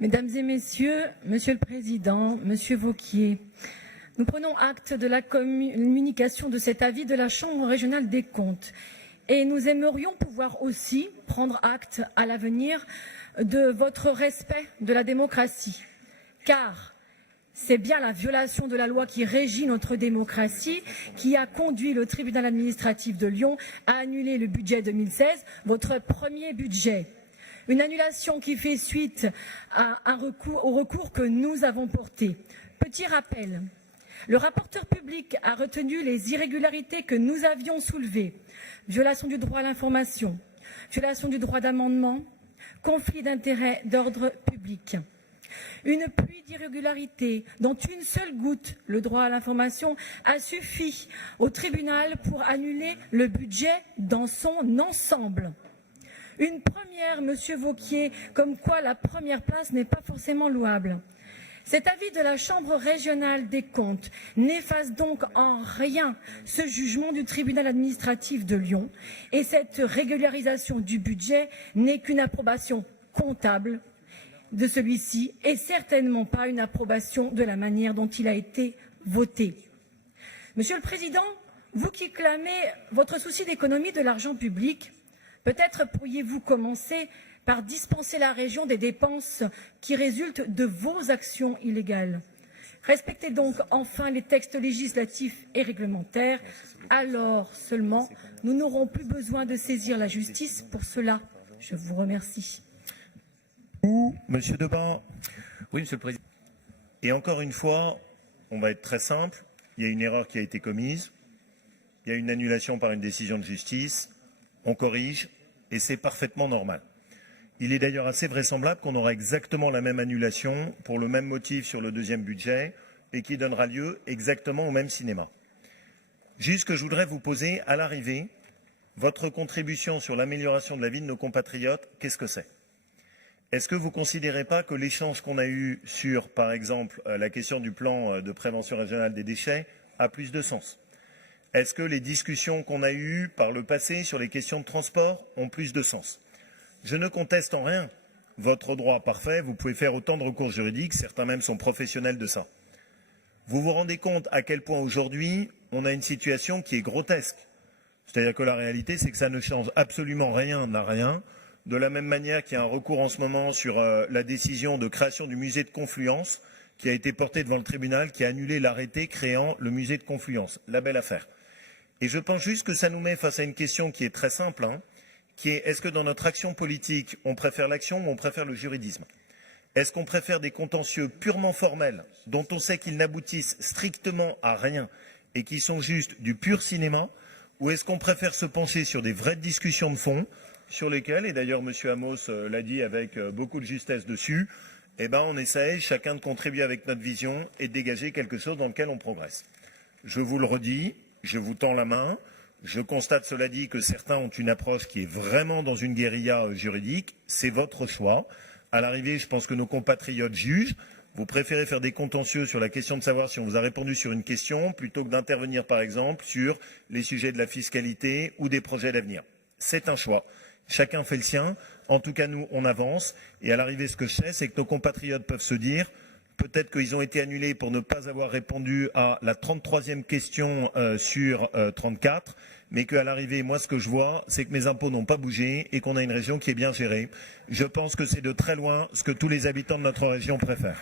Mesdames et Messieurs, Monsieur le Président, Monsieur Wauquiez, nous prenons acte de la communication de cet avis de la Chambre régionale des comptes et nous aimerions pouvoir aussi prendre acte à l'avenir de votre respect de la démocratie, car c'est bien la violation de la loi qui régit notre démocratie qui a conduit le tribunal administratif de Lyon à annuler le budget 2016, votre premier budget. Une annulation qui fait suite à au recours que nous avons porté. Petit rappel, le rapporteur public a retenu les irrégularités que nous avions soulevées. Violation du droit à l'information, violation du droit d'amendement, conflit d'intérêts d'ordre public. Une pluie d'irrégularités dont une seule goutte, le droit à l'information, a suffi au tribunal pour annuler le budget dans son ensemble. Une première, Monsieur Wauquiez, comme quoi la première place n'est pas forcément louable. Cet avis de la Chambre régionale des comptes n'efface donc en rien ce jugement du tribunal administratif de Lyon et cette régularisation du budget n'est qu'une approbation comptable de celui-ci et certainement pas une approbation de la manière dont il a été voté. Monsieur le Président, vous qui clamez votre souci d'économie de l'argent public, peut-être pourriez-vous commencer par dispenser la région des dépenses qui résultent de vos actions illégales. Respectez donc enfin les textes législatifs et réglementaires, alors seulement nous n'aurons plus besoin de saisir la justice pour cela. Je vous remercie. Monsieur Deban. Oui, Monsieur le Président. Et encore une fois, on va être très simple. Il y a une erreur qui a été commise. Il y a une annulation par une décision de justice. On corrige et c'est parfaitement normal. Il est d'ailleurs assez vraisemblable qu'on aura exactement la même annulation pour le même motif sur le deuxième budget et qui donnera lieu exactement au même cinéma. Juste que je voudrais vous poser à l'arrivée, votre contribution sur l'amélioration de la vie de nos compatriotes, qu'est-ce que c'est ? Est-ce que vous ne considérez pas que l'échange qu'on a eu sur, par exemple, la question du plan de prévention régionale des déchets a plus de sens ? Est-ce que les discussions qu'on a eues par le passé sur les questions de transport ont plus de sens ? Je ne conteste en rien votre droit parfait, vous pouvez faire autant de recours juridiques, certains même sont professionnels de ça. Vous vous rendez compte à quel point aujourd'hui on a une situation qui est grotesque. C'est-à-dire que la réalité, c'est que ça ne change absolument rien à rien. De la même manière qu'il y a un recours en ce moment sur la décision de création du musée de Confluence qui a été porté devant le tribunal, qui a annulé l'arrêté créant le musée de Confluence. La belle affaire. Et je pense juste que ça nous met face à une question qui est très simple, qui est est-ce que dans notre action politique, on préfère l'action ou on préfère le juridisme ? Est-ce qu'on préfère des contentieux purement formels, dont on sait qu'ils n'aboutissent strictement à rien et qui sont juste du pur cinéma, ou est-ce qu'on préfère se pencher sur des vraies discussions de fond, sur lesquelles, et d'ailleurs M. Amos l'a dit avec beaucoup de justesse dessus, on essaye chacun de contribuer avec notre vision et de dégager quelque chose dans lequel on progresse. Je vous le redis, je vous tends la main. Je constate, cela dit, que certains ont une approche qui est vraiment dans une guérilla juridique. C'est votre choix. À l'arrivée, je pense que nos compatriotes jugent. Vous préférez faire des contentieux sur la question de savoir si on vous a répondu sur une question plutôt que d'intervenir, par exemple, sur les sujets de la fiscalité ou des projets d'avenir. C'est un choix. Chacun fait le sien. En tout cas, nous, on avance. Et à l'arrivée, ce que je sais, c'est que nos compatriotes peuvent se dire peut-être qu'ils ont été annulés pour ne pas avoir répondu à la 33e question sur 34, mais qu'à l'arrivée, moi, ce que je vois, c'est que mes impôts n'ont pas bougé et qu'on a une région qui est bien gérée. Je pense que c'est de très loin ce que tous les habitants de notre région préfèrent.